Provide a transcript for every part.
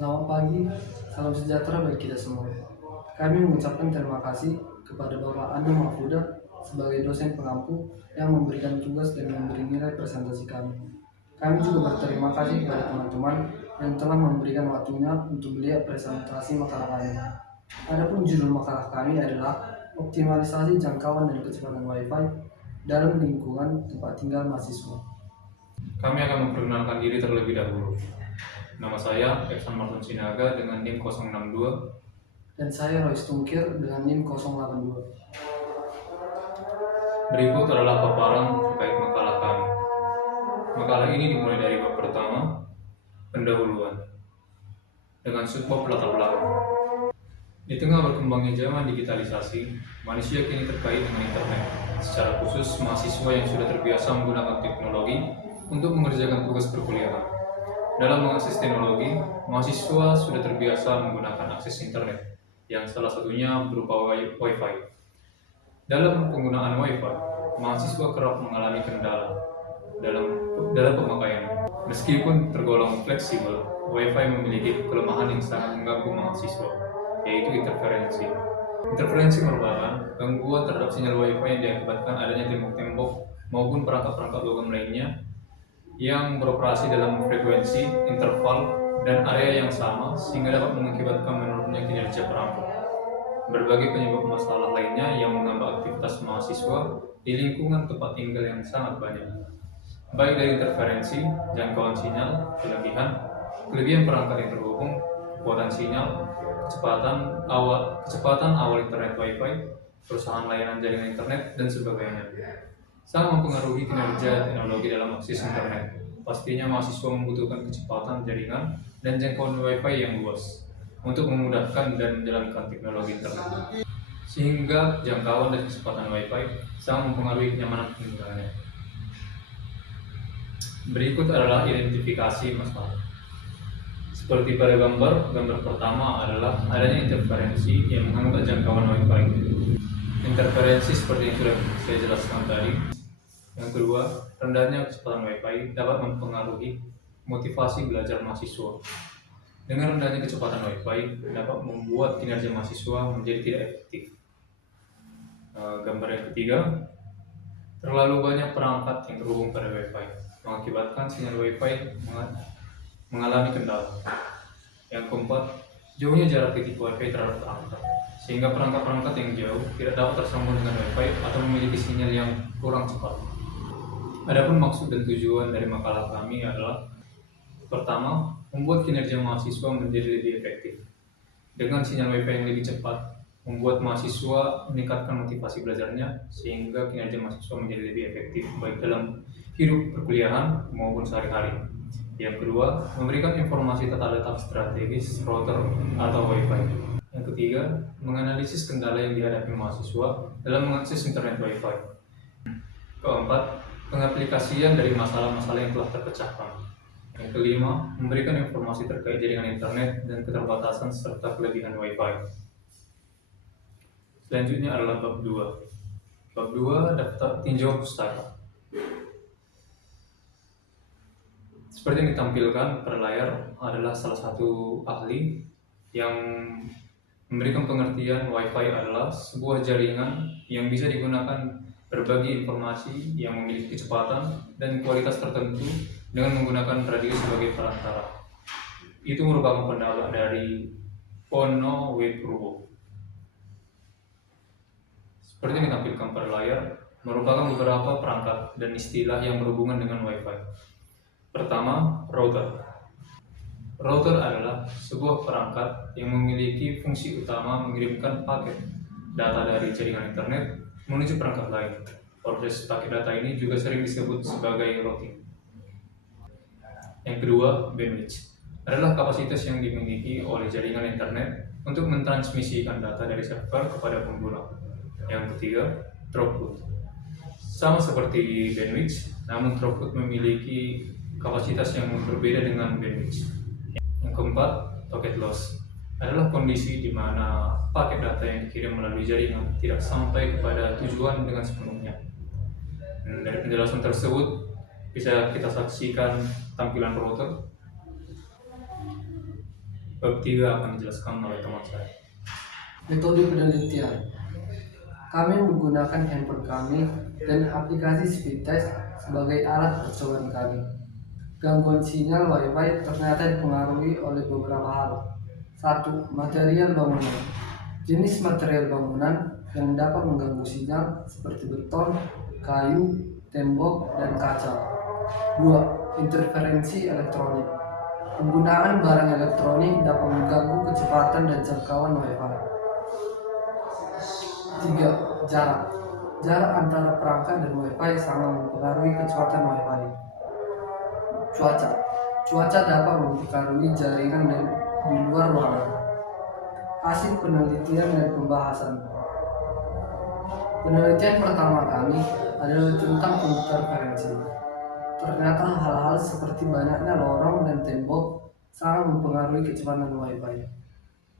Selamat pagi, salam sejahtera bagi kita semua. Kami mengucapkan terima kasih kepada Bapak Anda Mahfuda sebagai dosen pengampu yang memberikan tugas dan memberi nilai presentasi kami. Kami juga berterima kasih kepada teman-teman yang telah memberikan waktunya untuk melihat presentasi makalah kami. Adapun judul makalah kami adalah optimalisasi jangkauan dan kecepatan Wi-Fi dalam lingkungan tempat tinggal mahasiswa. Kami akan memperkenalkan diri terlebih dahulu. Nama saya Eksan Martin Sinaga dengan NIM 062. Dan saya Royce Tungkir dengan NIM 082. Berikut adalah paparan terkait makalah kami. Makalah ini dimulai dari bab pertama, pendahuluan, dengan subbab latar belakang. Di tengah berkembangnya zaman digitalisasi, manusia kini terkait dengan internet. Secara khusus, mahasiswa yang sudah terbiasa menggunakan teknologi untuk mengerjakan tugas perkuliahan. Dalam mengakses teknologi, mahasiswa sudah terbiasa menggunakan akses internet, yang salah satunya berupa Wi-Fi. Dalam penggunaan Wi-Fi, mahasiswa kerap mengalami kendala dalam pemakaian. Meskipun tergolong fleksibel, Wi-Fi memiliki kelemahan yang sangat mengganggu mahasiswa, yaitu interferensi. Interferensi merupakan gangguan terhadap sinyal Wi-Fi yang diakibatkan adanya tembok-tembok maupun perangkat-perangkat logam lainnya yang beroperasi dalam frekuensi, interval, dan area yang sama sehingga dapat mengakibatkan menurunnya kinerja perangkat. Berbagai penyebab masalah lainnya yang menghambat aktivitas mahasiswa di lingkungan tempat tinggal yang sangat banyak, baik dari interferensi, jangkauan sinyal, kelebihan perangkat yang terhubung, kekuatan sinyal, kecepatan awal internet Wi-Fi, perusahaan layanan jaringan internet, dan sebagainya. Sangat mempengaruhi kinerja teknologi dalam akses internet. Pastinya mahasiswa membutuhkan kecepatan jaringan dan jangkauan Wi-Fi yang luas untuk memudahkan dan menjalankan teknologi internet. Sehingga jangkauan dan kecepatan Wi-Fi sangat mempengaruhi kenyamanan penggunanya. Berikut adalah identifikasi masalah. Seperti pada gambar pertama adalah adanya interferensi yang menghambat jangkauan Wi-Fi. Interferensi seperti yang sudah saya jelaskan tadi. Yang kedua, rendahnya kecepatan Wi-Fi dapat mempengaruhi motivasi belajar mahasiswa. Dengan rendahnya kecepatan Wi-Fi dapat membuat kinerja mahasiswa menjadi tidak efektif. Gambar yang ketiga, terlalu banyak perangkat yang terhubung pada Wi-Fi mengakibatkan sinyal Wi-Fi mengalami kendala. Yang keempat, jauhnya jarak titik Wi-Fi terhadap perangkat, sehingga perangkat-perangkat yang jauh tidak dapat tersambung dengan Wi-Fi atau memiliki sinyal yang kurang cepat. Adapun maksud dan tujuan dari makalah kami adalah: pertama, membuat kinerja mahasiswa menjadi lebih efektif. Dengan sinyal Wi-Fi yang lebih cepat, membuat mahasiswa meningkatkan motivasi belajarnya sehingga kinerja mahasiswa menjadi lebih efektif baik dalam hidup perkuliahan maupun sehari-hari. Yang kedua, memberikan informasi tata letak strategis router atau Wi-Fi. Yang ketiga, menganalisis kendala yang dihadapi mahasiswa dalam mengakses internet Wi-Fi. Keempat, pengaplikasian dari masalah-masalah yang telah terpecahkan. Yang kelima, memberikan informasi terkait jaringan internet dan keterbatasan serta kelebihan Wi-Fi. Selanjutnya adalah bab 2. Bab 2, daftar tinjau pustaka. Seperti yang ditampilkan pada layar adalah salah satu ahli yang memberikan pengertian Wi-Fi adalah sebuah jaringan yang bisa digunakan berbagi informasi yang memiliki kecepatan dan kualitas tertentu dengan menggunakan radio sebagai perantara. Itu merupakan pendapat dari Pono W. Purwo. Seperti yang ditampilkan pada layar, merupakan beberapa perangkat dan istilah yang berhubungan dengan Wi-Fi. Pertama, router. Router adalah sebuah perangkat yang memiliki fungsi utama mengirimkan paket data dari jaringan internet menuju perangkat lain. Proses paket data ini juga sering disebut sebagai routing. Yang kedua, bandwidth adalah kapasitas yang dimiliki oleh jaringan internet untuk mentransmisikan data dari server kepada pengguna. Yang ketiga, throughput. Sama seperti bandwidth, namun throughput memiliki kapasitas yang berbeda dengan bandwidth. Yang keempat, packet loss adalah kondisi di mana paket data yang dikirim melalui jaringan tidak sampai kepada tujuan dengan sepenuhnya. Dari penjelasan tersebut bisa kita saksikan tampilan router. Bab 3 akan dijelaskan oleh teman saya. Metode penelitian. Kami menggunakan handphone kami dan aplikasi speed test sebagai alat percobaan kami. Gangguan sinyal Wi-Fi ternyata dipengaruhi oleh beberapa hal. 1. Material bangunan. Jenis material bangunan yang dapat mengganggu sinyal seperti beton, kayu, tembok, dan kaca. 2. Interferensi elektronik. Penggunaan barang elektronik dapat mengganggu kecepatan dan jangkauan Wi-Fi. 3. Jarak. Jarak antara perangkat dan Wi-Fi sangat mempengaruhi kecepatan Wi-Fi. Cuaca. Cuaca dapat mempengaruhi jaringan di luar ruangan. Hasil penelitian dan pembahasan. Penelitian pertama kami adalah tentang interferensi. Ternyata hal-hal seperti banyaknya lorong dan tembok sangat mempengaruhi kecepatan Wi-Fi.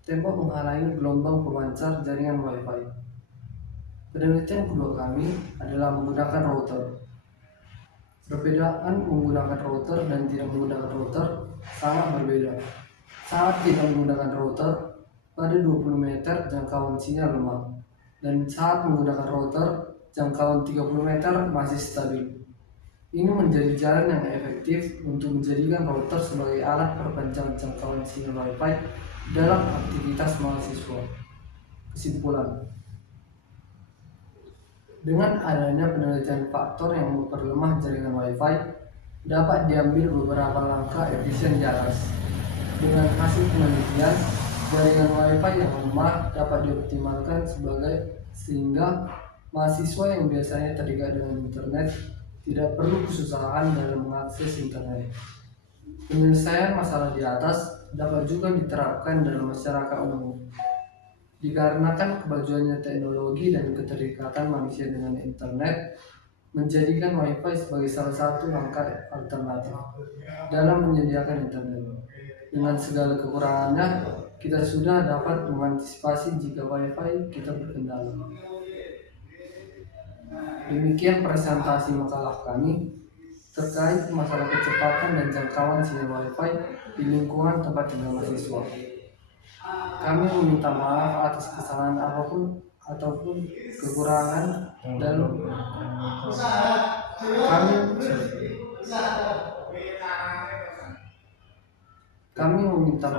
Tembok menghalangi gelombang pemancar jaringan Wi-Fi. Penelitian kedua kami adalah menggunakan router. Perbedaan menggunakan router dan tidak menggunakan router sangat berbeda. Saat tidak menggunakan router, pada 20 meter jangkauan sinyal lemah, dan saat menggunakan router, jangkauan 30 meter masih stabil. Ini menjadi jalan yang efektif untuk menjadikan router sebagai alat perpanjangan jangkauan sinyal Wi-Fi dalam aktivitas mahasiswa. Kesimpulan, dengan adanya penelitian faktor yang memperlemah jaringan Wi-Fi, dapat diambil beberapa langkah efisien di atas. Dengan hasil penelitian, jaringan Wi-Fi yang lemah dapat dioptimalkan sehingga mahasiswa yang biasanya terikat dengan internet tidak perlu kesusahan dalam mengakses internet. Penyelesaian masalah di atas dapat juga diterapkan dalam masyarakat umum. Dikarenakan kemajuannya teknologi dan keterikatan manusia dengan internet menjadikan Wi-Fi sebagai salah satu langkah alternatif dalam menyediakan internet. Dengan segala kekurangannya, kita sudah dapat mengantisipasi jika Wi-Fi kita berkendala. Demikian presentasi makalah kami terkait masalah kecepatan dan jangkauan sinyal Wi-Fi di lingkungan tempat tinggal mahasiswa. Kami meminta maaf atas kesalahan apapun ataupun kekurangan dan kami meminta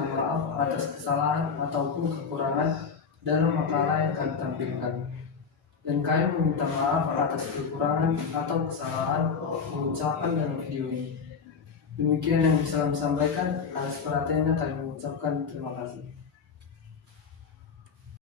maaf atas kesalahan ataupun kekurangan dalam makalah yang kami tampilkan, dan kami meminta maaf atas kekurangan atau kesalahan mengucapkan dalam video ini. Demikian yang bisa kami sampaikan. Atas perhatiannya kami mengucapkan terima kasih.